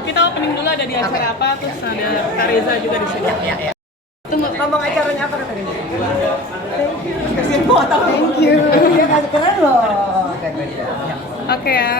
kita opening dulu ada di acara apa, terus ada Kak Reza juga di sini. Ya. Tunggu. Ngomong acaranya apa kata dia? Kasih foto. Thank you. Dia kasih keren loh. Ya. Oke ya.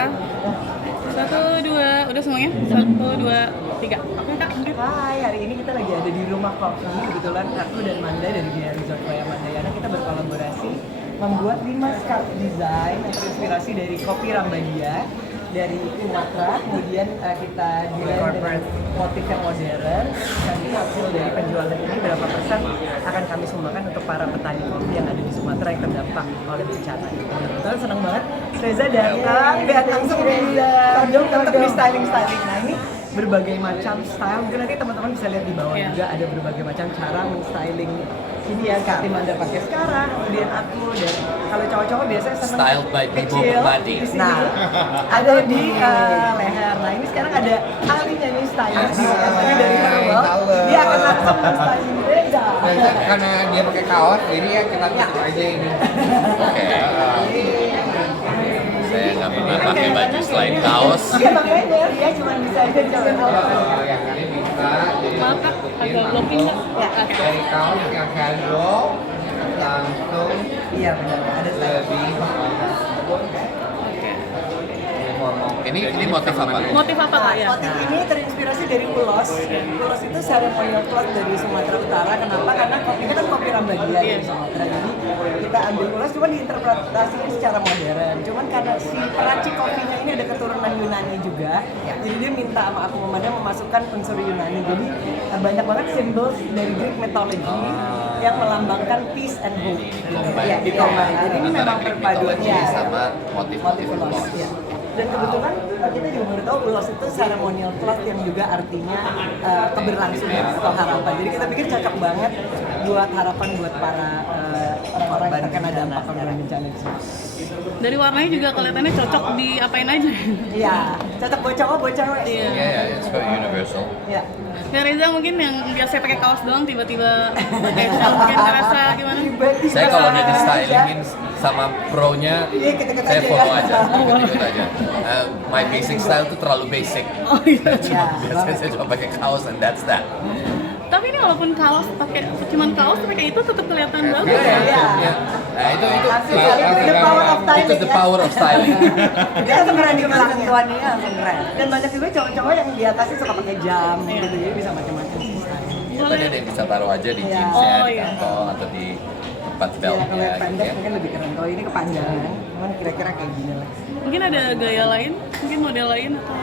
1, 2, udah semuanya? 1, 2, 3. Oke Kak, Ingrid. Hai, hari ini kita lagi ada di rumah kopi. Kebetulan aku dan Manda dari Gaya Resort Raya Mandayana kita berkolaborasi membuat 5 scarf design yang terinspirasi dari kopi Rambadia dari Sumatera. Kemudian kita desain dengan motif yang modern. Nanti hasil dari penjualan ini berapa persen akan kami sumbangkan untuk para petani kopi yang ada di Sumatera yang terdampak oleh bencana itu. Kebetulan senang banget Reza datang langsung untuk di styling. Nah ini berbagai macam style, mungkin nanti teman-teman bisa lihat di bawah juga ada berbagai macam cara men-styling ini ya, Kak Timanda pakai sekarang, kemudian aku, dan kalau cowok-cowok biasanya seneng Styled by Bibo kecil Permadi. di sini. Nah, ada di leher. Nah ini sekarang ada ahlinya nih stylist dari Herbal, dia akan langsung men-styling Reza. Karena dia pakai kaos, jadi ya kita tutup aja ini. Oke. Saya nggak pernah pakai baju selain kaos. Iya makanya, dia cuma bisa aja jalan Yang ini bisa jadi Maaf Kak, agak blocking Kak. Ya, dari kaos yang casual langsung iya benar, ada style. lebih Ini motif apa? Motif apa Kak ya? Motif ini terinspirasi dari ulos. Ulos itu ceremonial cloth dari Sumatera Utara. Kenapa? Karena kopinya kan kopi Rambadia dari Sumatera. Jadi kita ambil ulos, cuma diinterpretasikan secara modern. Cuman karena si peracik kopinya ini ada keturunan Yunani juga, jadi dia minta sama aku memandang memasukkan unsur Yunani. Jadi banyak banget simbol dari Greek mythology yang melambangkan peace and hope. Combine. Jadi ini memang perpaduannya sama motif-motif ulos. Ya. Dan kebetulan kita juga baru tahu ulos itu ceremonial cloth yang juga artinya keberlangsungan atau harapan. Jadi kita pikir cocok banget buat harapan buat para orang-orang yang terkena dampak korban bencana di sini. Dari warnanya juga kelihatannya cocok di apain aja. Iya, cocok buat cowok, buat cewek. Iya. Yeah, it's very universal. Iya. Kak Reza mungkin yang biasa pakai kaos doang tiba-tiba pakai shell, mungkin ngerasa gimana? Saya kalau udah di stylingin sama pro-nya, Ikut-ikut saya aja follow ya. aja, ikut aja. My basic style tuh terlalu basic. Oh iya. Biasanya saya cuma pakai kaos and that's that. Tapi ini walaupun kaos pakai cuman kaos pakai itu tetap kelihatan bagus Iya. ya. Nah itu Langsung the power of styling. itu the power of styling. Dia langsung keren di sentuhannya langsung keren. Dan banyak juga cowok-cowok yang di atasnya suka pakai jam gitu, jadi bisa macam-macam. Ya, tadi ada yang bisa taruh aja di Iya. jeansnya, Oh, di iya. kantong atau di tempat Ya, beltnya kalau yang gitu pendek ya. mungkin lebih keren. Kalau ini kepanjangan, cuman kira-kira kayak gini lah. Mungkin ada gaya lain, mungkin model lain atau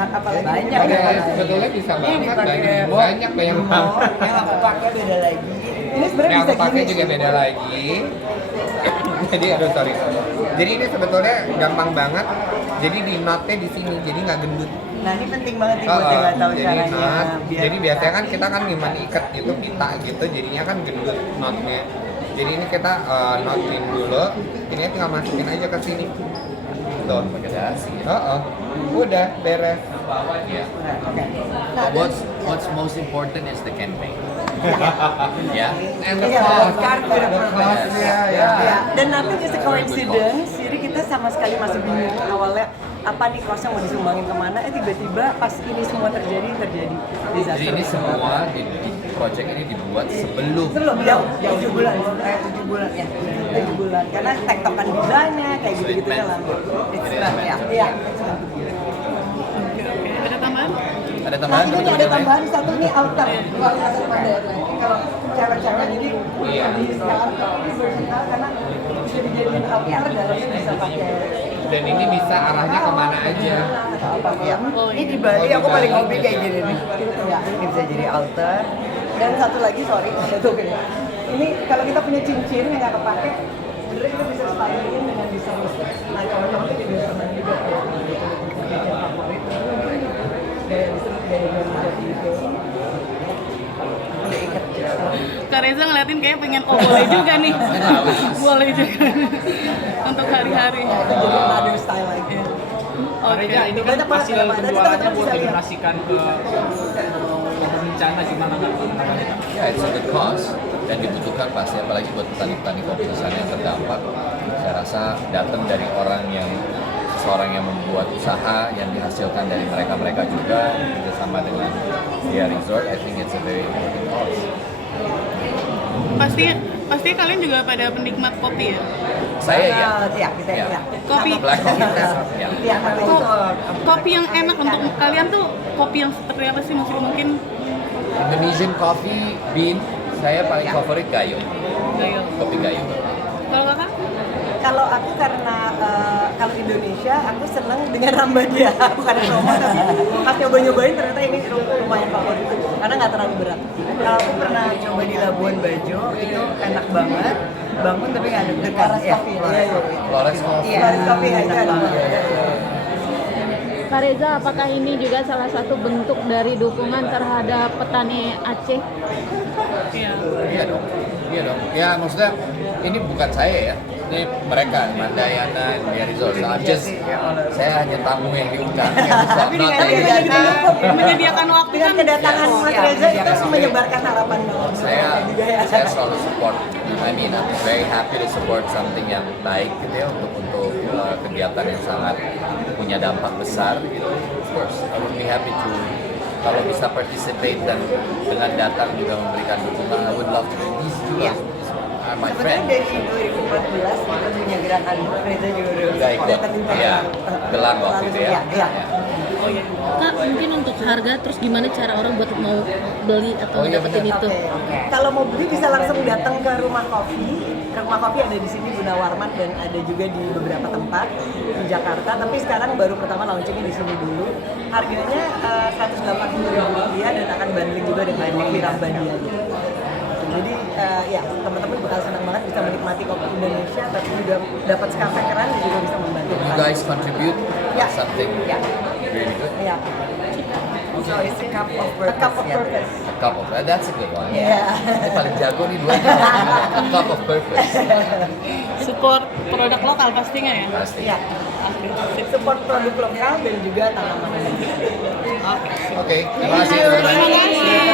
Apalagi banyak sebetulnya bisa banget, banyak yang yang aku pakai beda lagi. Ini sebenarnya yang bisa aku pakai gini. juga beda lagi. Jadi aduh sorry. Jadi ini sebetulnya gampang banget. Jadi di knotnya di sini, jadi nggak gendut. Nah ini penting banget nih buat yang nggak tahu jadi caranya. knot. Biar Jadi biasanya kan kita kan gimana ikat gitu pita gitu, jadinya kan gendut knotnya. Jadi ini kita knotin dulu. Ini tinggal masukin aja ke sini. Tuh. Pakai dasi. Udah beres. Ya. Oke. Nah, dan- What's most important is the campaign. Ya. And the Iya, cost. card with a The purpose. cost, ya. Ya, dan nothing is a coincidence. Jadi kita sama sekali masih bingung awalnya apa nih kosnya mau disumbangin kemana. Tiba-tiba pas ini semua terjadi disaster. Jadi ini semua di project ini dibuat sebelum jauh 7 bulan, 7 bulan ya, 7 bulan. Karena tektokan desainnya kayak gitu-gitunya lah. Iya. oke. Ada tambahan? ada Nah tambahan. ini tuh ada tambahan satu nih outer luar biasa pada kalau cewek-cewek jadi di sekarang ini versatile karena bisa dijadiin outer dalamnya bisa pakai Dan ini bisa arahnya kemana aja. apa ya. Oh, Ini iya. di Bali aku paling hobi kayak gini nih. Ya, ini bisa jadi outer. Dan satu lagi sorry, satu kayak. Ini kalau kita punya cincin yang nggak kepake, sebenarnya kita bisa stylingin dengan desain. Nah, cowok-cowok itu juga senang juga ya. Cincin favorit. Gaya desain gaya jadi itu. Udah ikat. Kak Reza ngeliatin kayak pengen, oh boleh juga nih. Boleh juga. Untuk hari-hari. Ya, itu jadi another style lagi. Oke. Reza, ini kan Banyak banget, hasil banyak banget. Nanti penjualannya teman-teman buat bisa lihat. didonasikan ke bencana gimana nggak? Ya, it's a good cause dan dibutuhkan pasti, apalagi buat petani-petani kopi di sana yang terdampak. Saya rasa datang dari orang yang seorang yang membuat usaha yang dihasilkan dari mereka juga bersama dengan Dia Resort. I think it's a very important cause. Pasti kalian juga pada penikmat kopi ya? Saya ya. Ya, kita Ya. ya. Kopi. Black coffee. Ya. Ya, tapi itu Kopi yang enak untuk kalian tuh kopi yang seperti apa sih? Maksudnya mungkin Indonesian coffee bean saya paling favorit Gayo. Gayo. Kopi Gayo. Kalau kakak? kalau aku karena kalau Indonesia aku seneng dengan Rambadia bukan aroma tapi pas nyobain ternyata ini lumayan favorit karena nggak terlalu berat. Kalau aku pernah coba di Labuan Bajo itu enak banget, bangun tapi nggak deg-degan. Flores Coffee. Flores Coffee ya, itu enak banget. Kak Reza, apakah ini juga salah satu bentuk dari dukungan terhadap petani Aceh? Iya. Iya dong. Iya dong. Ya maksudnya ini bukan saya ya. Ini mereka, Mandayana, Dia Resort. So, saya hanya tamu yang diundang. Tapi dengan Menyediakan waktu dengan kan. kedatangan Mas Reza itu menyebarkan harapan dong. Saya selalu support. I mean, I'm very happy to support something yang baik gitu ya untuk kegiatan yang sangat punya dampak besar gitu. Of course, I would be happy to kalau bisa participate dan dengan datang juga memberikan dukungan. I would love to do this juga. My Sebenarnya friend. dari 2014 kita punya gerakan Reza juga udah Udah ikut. Iya. Gelang waktu itu ya. Iya. Kak, mungkin untuk harga, terus gimana cara orang buat mau beli atau Oh, iya, dapetin benar. itu? Oke. Kalau mau beli bisa langsung datang ke rumah kopi. Rumah kopi ada di sini Gunawarman dan ada juga di beberapa tempat di Jakarta. Tapi sekarang baru pertama launchingnya di sini dulu. Harganya Rp180.000 dan akan bundling juga dengan kopi Rambadia. Jadi ya teman-teman bakal senang banget bisa menikmati kopi Indonesia, tapi juga dapat skafe keren dan juga bisa membantu. You guys contribute Yeah. something Yeah. really good. Ya. So it's a cup of purpose. A cup of purpose. A cup of that's a good one. Yeah. Ini paling jago nih dua. A cup of purpose. Support produk lokal pastinya ya. Pasti. Ya. Support produk lokal dan juga tanaman. Oke, terima kasih teman-teman. Terima kasih.